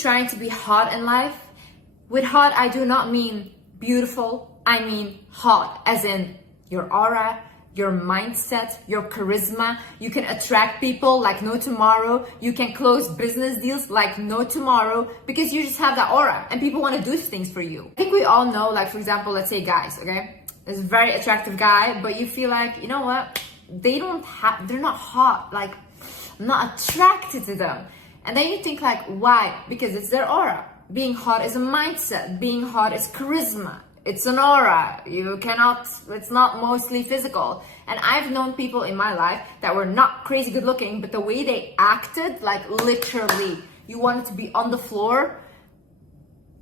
trying to be hot in life? With hot, I do not mean beautiful. I mean hot, as in your aura, your mindset, your charisma. You can attract people like no tomorrow. You can close business deals like no tomorrow because you just have that aura and people want to do things for you. I think we all know, like, for example, let's say guys, okay? There's a very attractive guy, but you feel like, you know what? They're not hot. Like, I'm not attracted to them. And then you think like, why? Because it's their aura. Being hot is a mindset. Being hot is charisma. It's an aura. It's not mostly physical. And I've known people in my life that were not crazy good looking, but the way they acted, like literally, you wanted to be on the floor,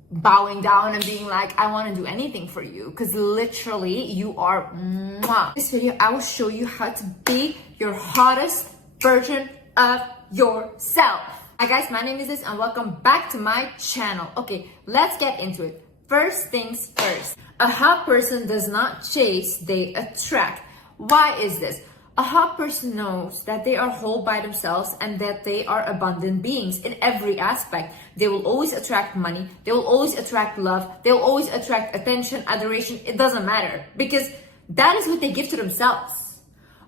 bowing down and being like, I want to do anything for you. Because literally, you are mwah. This video, I will show you how to be your hottest version of yourself. Hi guys, my name is Liz and welcome back to my channel. Okay, let's get into it. First things first, a hot person does not chase, they attract. Why is this? A hot person knows that they are whole by themselves and that they are abundant beings in every aspect. They will always attract money. They will always attract love. They will always attract attention, adoration. It doesn't matter because that is what they give to themselves.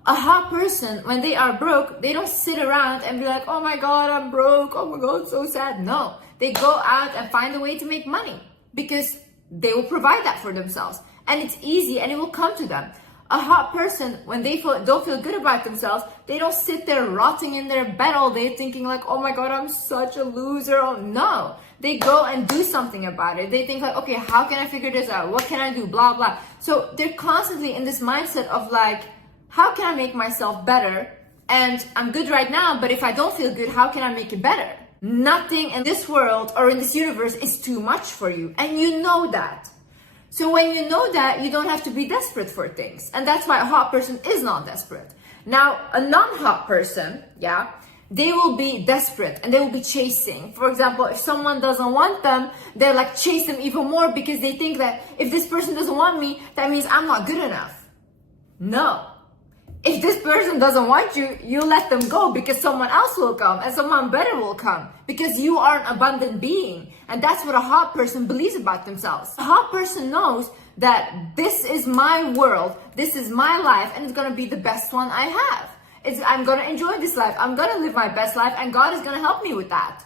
A hot person, when they are broke, they don't sit around and be like, oh my God, I'm broke. Oh my God, so sad. No, they go out and find a way to make money because they will provide that for themselves. And it's easy and it will come to them. A hot person, when they don't feel good about themselves, they don't sit there rotting in their bed all day thinking like, oh my God, I'm such a loser. Oh, no, they go and do something about it. They think like, okay, how can I figure this out? What can I do? Blah, blah. So they're constantly in this mindset of like, how can I make myself better? And I'm good right now, but if I don't feel good, how can I make it better? Nothing in this world or in this universe is too much for you. And you know that. So when you know that, you don't have to be desperate for things. And that's why a hot person is not desperate. Now, a non-hot person, yeah, they will be desperate and they will be chasing. For example, if someone doesn't want them, they like chase them even more because they think that if this person doesn't want me, that means I'm not good enough. No. If this person doesn't want you, you let them go because someone else will come and someone better will come because you are an abundant being. And that's what a hot person believes about themselves. A hot person knows that this is my world, this is my life, and it's going to be the best one I have. I'm going to enjoy this life. I'm going to live my best life and God is going to help me with that.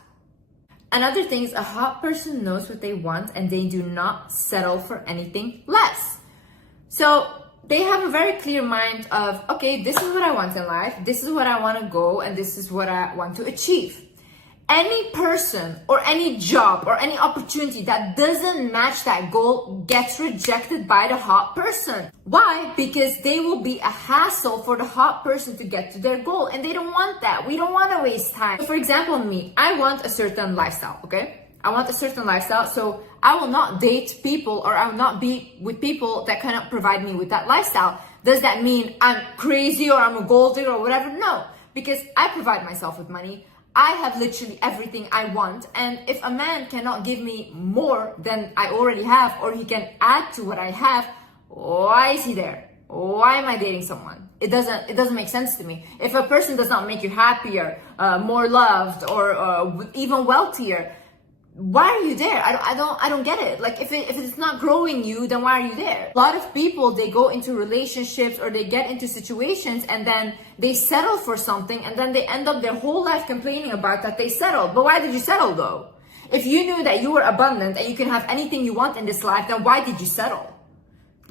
Another thing is a hot person knows what they want and they do not settle for anything less. So they have a very clear mind of, okay, this is what I want in life, this is what I want to go, and this is what I want to achieve. Any person or any job or any opportunity that doesn't match that goal gets rejected by the hot person. Why? Because they will be a hassle for the hot person to get to their goal, and they don't want that. We don't want to waste time. So for example, me, I want a certain lifestyle, okay? I want a certain lifestyle, so I will not date people or I will not be with people that cannot provide me with that lifestyle. Does that mean I'm crazy or I'm a gold digger or whatever? No, because I provide myself with money. I have literally everything I want. And if a man cannot give me more than I already have or he can add to what I have, why is he there? Why am I dating someone? It doesn't make sense to me. If a person does not make you happier, more loved, or even wealthier, why are you there? I don't get it. Like if it's not growing you, then why are you there? A lot of people, they go into relationships or they get into situations and then they settle for something and then they end up their whole life complaining about that they settled. But why did you settle though? If you knew that you were abundant and you can have anything you want in this life, then why did you settle?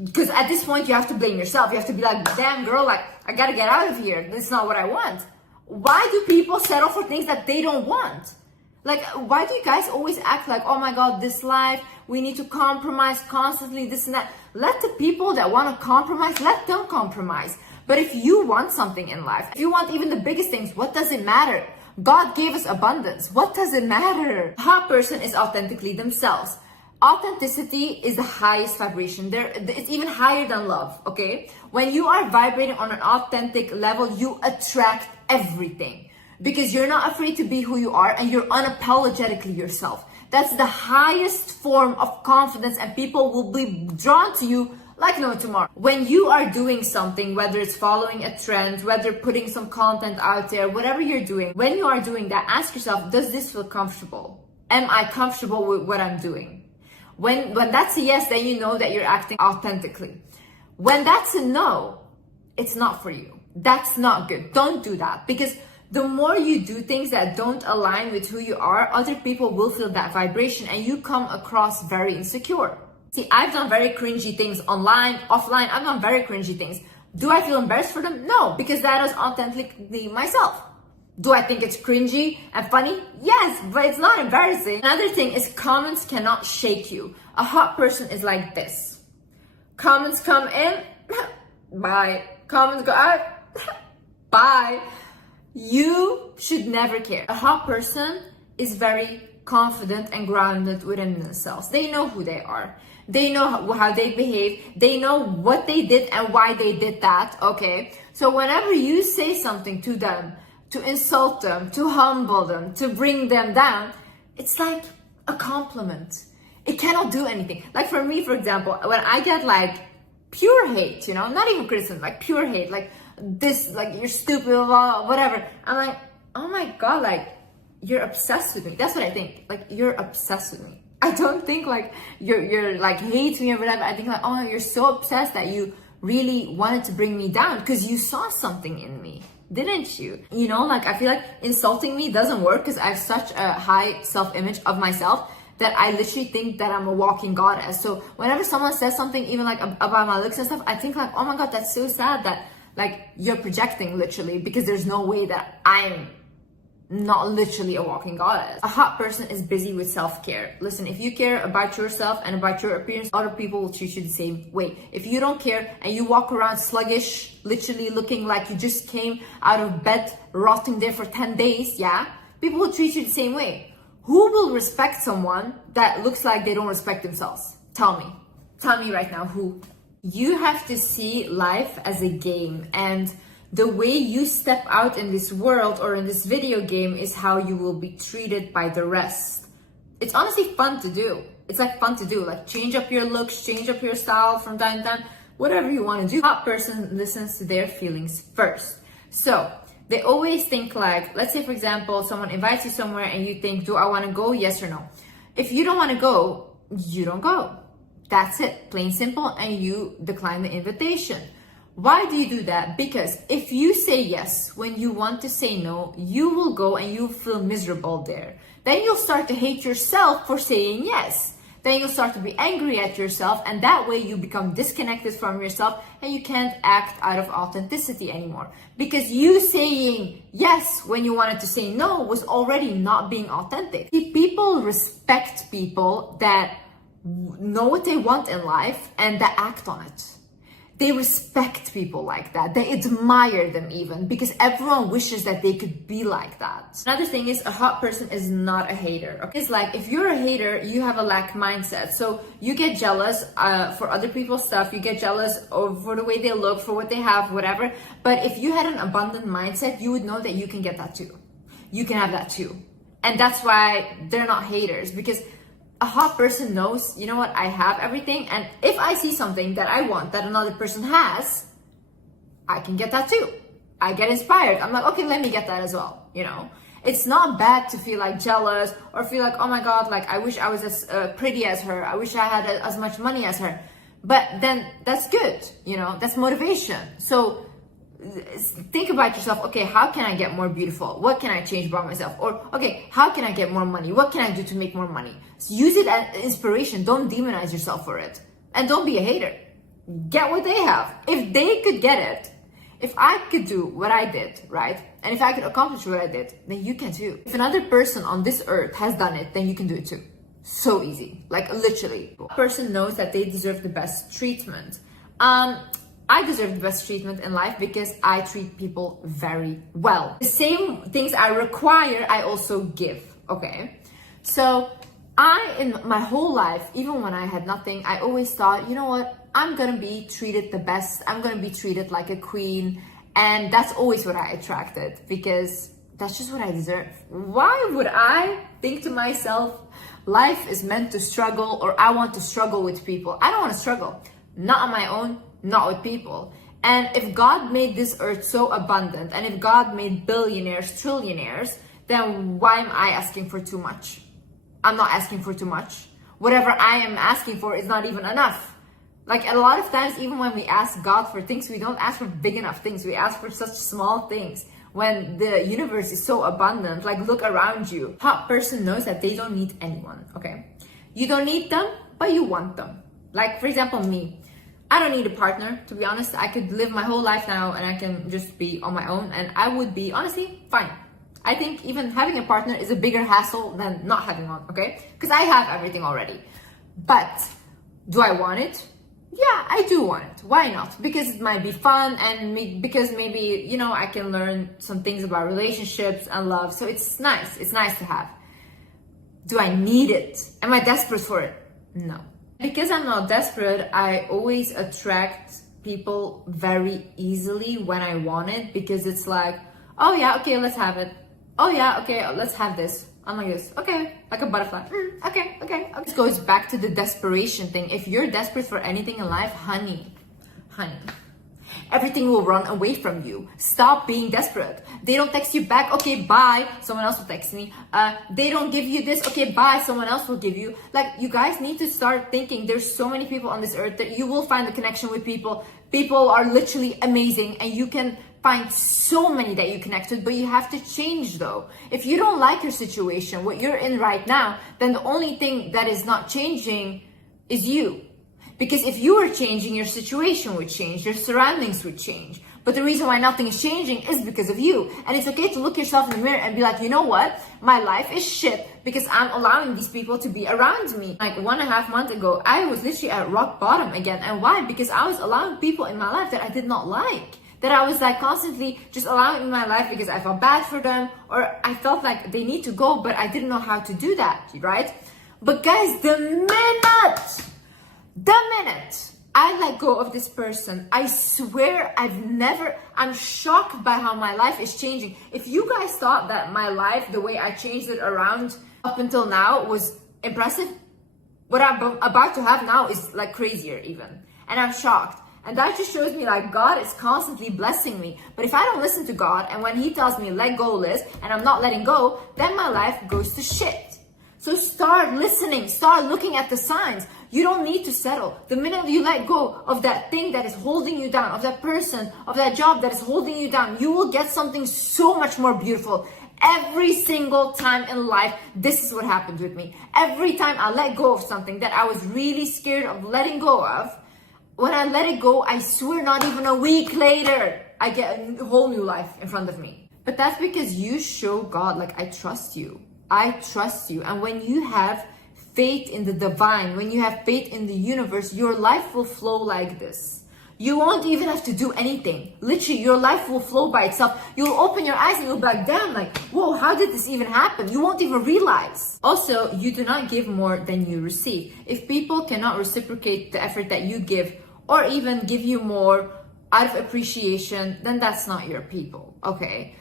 Because at this point you have to blame yourself. You have to be like, damn girl, like I gotta get out of here. This is not what I want. Why do people settle for things that they don't want? Like, why do you guys always act like, oh my God, this life, we need to compromise constantly, this and that. Let the people that want to compromise, let them compromise. But if you want something in life, if you want even the biggest things, what does it matter? God gave us abundance. What does it matter? A hot person is authentically themselves. Authenticity is the highest vibration. It's even higher than love, okay? When you are vibrating on an authentic level, you attract everything. Because you're not afraid to be who you are and you're unapologetically yourself. That's the highest form of confidence and people will be drawn to you like no tomorrow. When you are doing something, whether it's following a trend, whether putting some content out there, whatever you're doing, when you are doing that, ask yourself, does this feel comfortable? Am I comfortable with what I'm doing? When that's a yes, then you know that you're acting authentically. When that's a no, it's not for you. That's not good. Don't do that, because the more you do things that don't align with who you are, other people will feel that vibration and you come across very insecure. See, I've done very cringy things online, offline. I've done very cringy things. Do I feel embarrassed for them? No, because that is authentically myself. Do I think it's cringy and funny? Yes, but it's not embarrassing. Another thing is comments cannot shake you. A hot person is like this. Comments come in, bye. Comments go out, bye. You should never care. A hot person is very confident and grounded within themselves. They know who they are. They know how they behave. They know what they did and why they did that, okay? So whenever you say something to them, to insult them, to humble them, to bring them down, it's like a compliment. It cannot do anything. Like for me, for example, when I get like pure hate, not even criticism, like pure hate, like this, like you're stupid, blah, blah, whatever. I'm like, oh my God, like you're obsessed with me. That's what I think. Like you're obsessed with me. I don't think like you're like hate me or whatever. I think like, oh, you're so obsessed that you really wanted to bring me down because you saw something in me. Didn't you? Like I feel like insulting me doesn't work because I have such a high self-image of myself that I literally think that I'm a walking goddess. So whenever someone says something, even like about my looks and stuff, I think like, oh my God, that's so sad that like you're projecting literally, because there's no way that I'm not literally a walking goddess. A hot person is busy with self-care. Listen, if you care about yourself and about your appearance, other people will treat you the same way. If you don't care and you walk around sluggish, literally looking like you just came out of bed, rotting there for 10 days, yeah, people will treat you the same way. Who will respect someone that looks like they don't respect themselves? Tell me right now, who? You have to see life as a game, and the way you step out in this world or in this video game is how you will be treated by the rest. It's honestly fun to do. It's like fun to do, like change up your looks, change up your style from time to time, whatever you want to do. A hot person listens to their feelings first. So they always think like, let's say for example, someone invites you somewhere and you think, do I want to go? Yes or no? If you don't want to go, you don't go. That's it, plain simple, and you decline the invitation. Why do you do that? Because if you say yes when you want to say no, you will go and you'll feel miserable there. Then you'll start to hate yourself for saying yes. Then you'll start to be angry at yourself, and that way you become disconnected from yourself and you can't act out of authenticity anymore. Because you saying yes when you wanted to say no was already not being authentic. See, people respect people that know what they want in life and that act on it. They respect people like that. They admire them even, because everyone wishes that they could be like that. Another thing is, a hot person is not a hater. Okay? It's like, if you're a hater, you have a lack mindset. So you get jealous for other people's stuff. You get jealous for the way they look, for what they have, whatever. But if you had an abundant mindset, you would know that you can get that too. You can have that too. And that's why they're not haters, because a hot person knows, you know what, I have everything, and if I see something that I want that another person has, I can get that too. I get inspired. I'm like, okay, let me get that as well, It's not bad to feel like jealous or feel like, oh my God, like I wish I was as pretty as her. I wish I had as much money as her. But then that's good, that's motivation. So think about yourself. Okay, how can I get more beautiful? What can I change about myself? Or okay, how can I get more money? What can I do to make more money? So use it as inspiration. Don't demonize yourself for it, and don't be a hater. Get what they have. If they could get it, if I could do what I did, right, and if I could accomplish what I did, then you can too. If another person on this earth has done it, then you can do it too. So easy, like literally. A person knows that they deserve the best treatment. I deserve the best treatment in life because I treat people very well. The same things I require, I also give, okay? So in my whole life, even when I had nothing, I always thought, you know what? I'm gonna be treated the best. I'm gonna be treated like a queen. And that's always what I attracted, because that's just what I deserve. Why would I think to myself, life is meant to struggle, or I want to struggle with people? I don't want to struggle. Not on my own, not with people. And if God made this earth so abundant, and if God made billionaires, trillionaires, then why am I asking for too much? I'm not asking for too much. Whatever I am asking for is not even enough. Like a lot of times, even when we ask God for things, we don't ask for big enough things. We ask for such small things when the universe is so abundant. Like look around you. Hot person knows that they don't need anyone, okay? You don't need them, but you want them. Like for example, me. I don't need a partner, to be honest. I could live my whole life now and I can just be on my own and I would be, honestly, fine. I think even having a partner is a bigger hassle than not having one, okay? Because I have everything already. But do I want it? Yeah, I do want it. Why not? Because it might be fun and because maybe, you know, I can learn some things about relationships and love. So it's nice. It's nice to have. Do I need it? Am I desperate for it? No. Because I'm not desperate, I always attract people very easily when I want it, because it's like, oh yeah, okay, let's have it. Oh yeah, okay, let's have this. I'm like this, okay, like a butterfly. Okay. This goes back to the desperation thing. If you're desperate for anything in life, honey, everything will run away from you. Stop being desperate. They don't text you back, okay, bye, someone else will text me. They don't give you this, okay, bye, someone else will give you. Like, you guys need to start thinking there's so many people on this earth that you will find a connection with people. People are literally amazing and you can find so many that you connect with, but you have to change though. If you don't like your situation, what you're in right now, then the only thing that is not changing is you. Because if you were changing, your situation would change, your surroundings would change. But the reason why nothing is changing is because of you. And it's okay to look yourself in the mirror and be like, you know what? My life is shit because I'm allowing these people to be around me. Like 1.5 months ago, I was literally at rock bottom again. And why? Because I was allowing people in my life that I did not like. That I was like constantly just allowing in my life because I felt bad for them or I felt like they need to go, but I didn't know how to do that, right? But guys, the minute I let go of this person, I swear I'm shocked by how my life is changing. If you guys thought that my life, the way I changed it around up until now was impressive, what I'm about to have now is like crazier even. And I'm shocked. And that just shows me like God is constantly blessing me. But if I don't listen to God and when he tells me let go, Liz, and I'm not letting go, then my life goes to shit. So start listening, start looking at the signs. You don't need to settle. The minute you let go of that thing that is holding you down, of that person, of that job that is holding you down, you will get something so much more beautiful. Every single time in life, this is what happened with me. Every time I let go of something that I was really scared of letting go of, when I let it go, I swear not even a week later, I get a whole new life in front of me. But that's because you show God, like, I trust you. I trust you. And when you have faith in the divine, when you have faith in the universe, your life will flow like this. You won't even have to do anything. Literally, your life will flow by itself. You'll open your eyes and you'll be like, damn, like, whoa, how did this even happen? You won't even realize. Also, you do not give more than you receive. If people cannot reciprocate the effort that you give, or even give you more out of appreciation, then that's not your people, okay?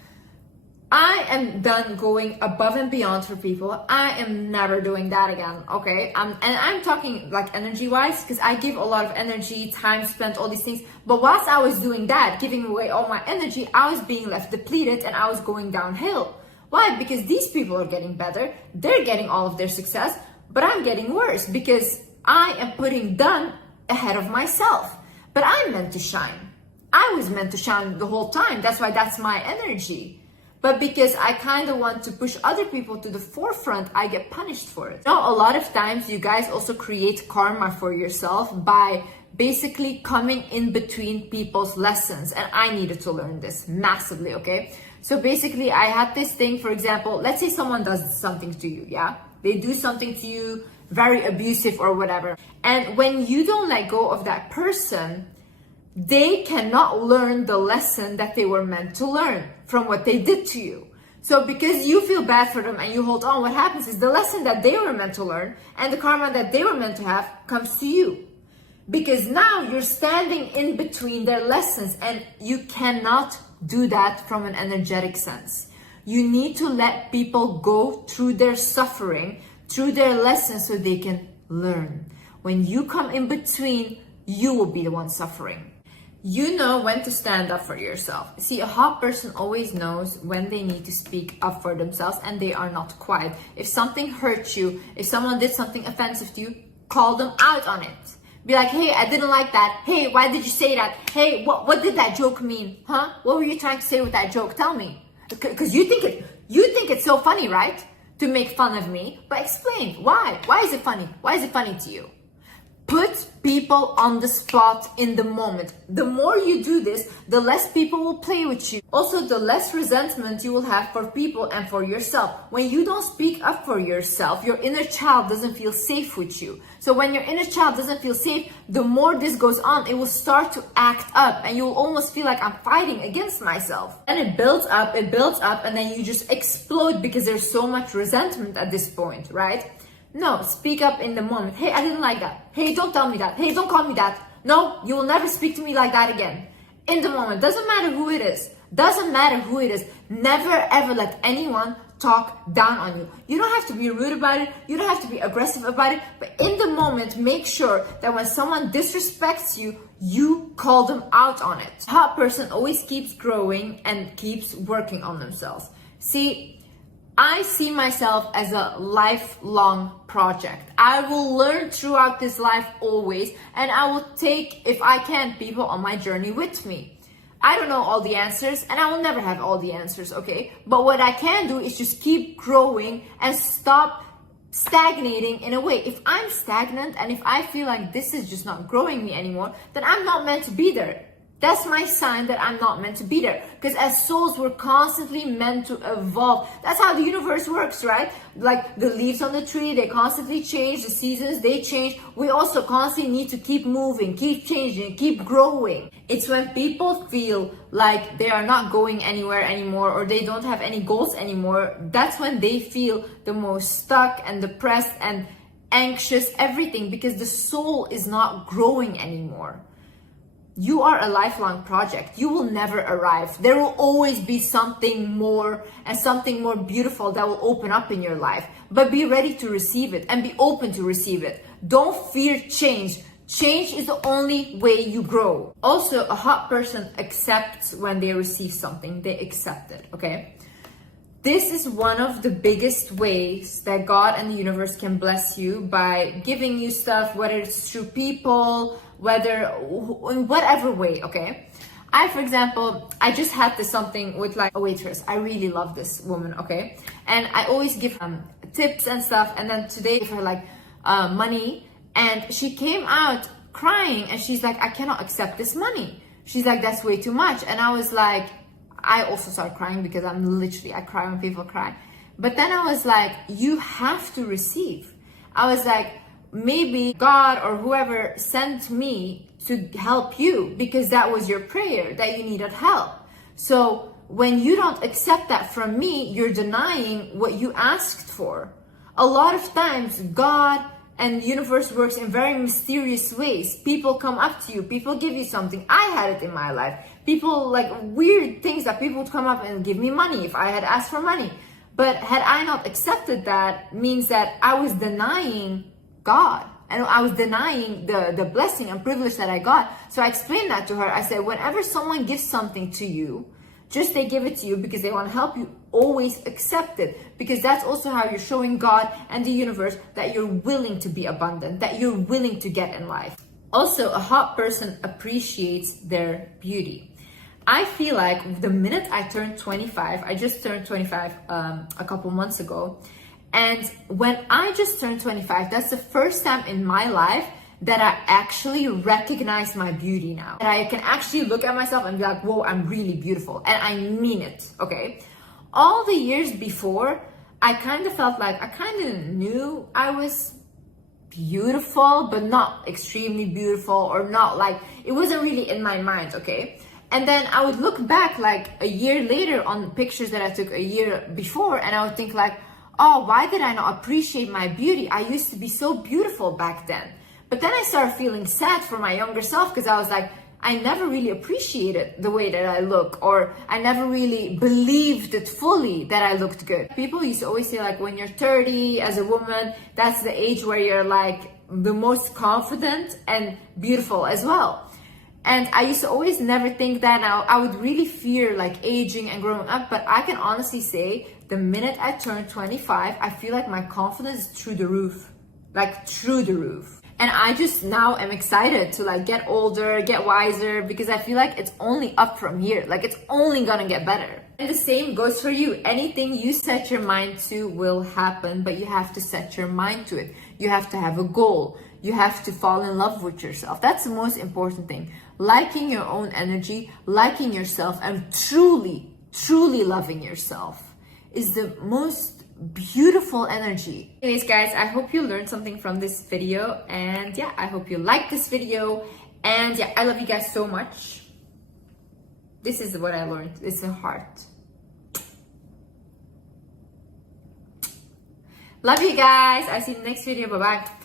I am done going above and beyond for people. I am never doing that again, okay? And I'm talking like energy-wise, because I give a lot of energy, time spent, all these things. But whilst I was doing that, giving away all my energy, I was being left depleted and I was going downhill. Why? Because these people are getting better. They're getting all of their success, but I'm getting worse because I am putting done ahead of myself. But I'm meant to shine. I was meant to shine the whole time. That's why that's my energy. But because I kind of want to push other people to the forefront, I get punished for it. Now, a lot of times you guys also create karma for yourself by basically coming in between people's lessons. And I needed to learn this massively, okay? So basically I had this thing, for example, let's say someone does something to you, yeah? They do something to you, very abusive or whatever. And when you don't let go of that person, they cannot learn the lesson that they were meant to learn from what they did to you. So because you feel bad for them and you hold on, what happens is the lesson that they were meant to learn and the karma that they were meant to have comes to you. Because now you're standing in between their lessons and you cannot do that from an energetic sense. You need to let people go through their suffering, through their lessons so they can learn. When you come in between, you will be the one suffering. You know when to stand up for yourself. See, a hot person always knows when they need to speak up for themselves and they are not quiet. If something hurts you, if someone did something offensive to you, call them out on it. Be like, hey, I didn't like that. Hey, why did you say that? Hey, what did that joke mean? Huh? What were you trying to say with that joke? Tell me. Because you think it's so funny, right? To make fun of me. But explain, why? Why is it funny? Why is it funny to you? Put people on the spot in the moment. The more you do this, the less people will play with you. Also, the less resentment you will have for people and for yourself. When you don't speak up for yourself, your inner child doesn't feel safe with you. So when your inner child doesn't feel safe, the more this goes on, it will start to act up and you will almost feel like I'm fighting against myself. And it builds up, and then you just explode because there's so much resentment at this point, right? No, speak up in the moment. Hey, I didn't like that. Hey, don't tell me that. Hey, don't call me that. No, you will never speak to me like that again. In the moment. Doesn't matter who it is. Doesn't matter who it is. Never ever let anyone talk down on you. You don't have to be rude about it. You don't have to be aggressive about it. But in the moment, make sure that when someone disrespects you, you call them out on it. A hot person always keeps growing and keeps working on themselves. See, I see myself as a lifelong project. I will learn throughout this life always, and I will take, if I can, people on my journey with me. I don't know all the answers, and I will never have all the answers, okay? But what I can do is just keep growing and stop stagnating in a way. If I'm stagnant and if I feel like this is just not growing me anymore, then I'm not meant to be there. That's my sign that I'm not meant to be there. Because as souls, we're constantly meant to evolve. That's how the universe works, right? Like the leaves on the tree, they constantly change. The seasons, they change. We also constantly need to keep moving, keep changing, keep growing. It's when people feel like they are not going anywhere anymore or they don't have any goals anymore, that's when they feel the most stuck and depressed and anxious, everything, because the soul is not growing anymore. You are a lifelong project. You will never arrive. There will always be something more and something more beautiful that will open up in your life. But be ready to receive it and be open to receive it. Don't fear change. Change is the only way you grow. Also, a hot person accepts when they receive something. They accept it, okay? This is one of the biggest ways that God and the universe can bless you by giving you stuff, whether it's through people, whether in whatever way, okay? For example, I just had this something with like a waitress. I really love this woman, okay? And I always give her tips and stuff. And then today I gave her like money, and she came out crying and she's like, I cannot accept this money. She's like, that's way too much. And I was like, I also started crying because I cry when people cry. But then I was like, you have to receive. I was like, maybe God or whoever sent me to help you because that was your prayer, that you needed help. So when you don't accept that from me, you're denying what you asked for. A lot of times, God and the universe works in very mysterious ways. People come up to you, people give you something. I had it in my life. People, like weird things that people would come up and give me money if I had asked for money. But had I not accepted that, means that I was denying God. And I was denying the blessing and privilege that I got. So I explained that to her. I said, whenever someone gives something to you, just they give it to you because they want to help you, always accept it. Because that's also how you're showing God and the universe that you're willing to be abundant, that you're willing to get in life. Also, a hot person appreciates their beauty. I feel like the minute I turned 25, I just turned 25 a couple months ago. And when I just turned 25, that's the first time in my life that I actually recognize my beauty now. And I can actually look at myself and be like, whoa, I'm really beautiful. And I mean it, okay? All the years before, I kind of felt like I kind of knew I was beautiful, but not extremely beautiful, or not like, it wasn't really in my mind, okay? And then I would look back like a year later on pictures that I took a year before, and I would think like, oh, why did I not appreciate my beauty? I used to be so beautiful back then. But then I started feeling sad for my younger self because I was like, I never really appreciated the way that I look, or I never really believed it fully that I looked good. People used to always say like, when you're 30 as a woman, that's the age where you're like the most confident and beautiful as well. And I used to always never think that. Now I would really fear like aging and growing up, but I can honestly say the minute I turned 25, I feel like my confidence is through the roof, like through the roof. And I just now am excited to like get older, get wiser, because I feel like it's only up from here. Like it's only gonna get better. And the same goes for you. Anything you set your mind to will happen, but you have to set your mind to it. You have to have a goal. You have to fall in love with yourself. That's the most important thing. Liking your own energy, liking yourself, and truly, truly loving yourself is the most beautiful energy. Anyways, guys, I hope you learned something from this video. And yeah, I hope you liked this video. And yeah, I love you guys so much. This is what I learned. It's a heart. Love you guys. I'll see you in the next video. Bye-bye.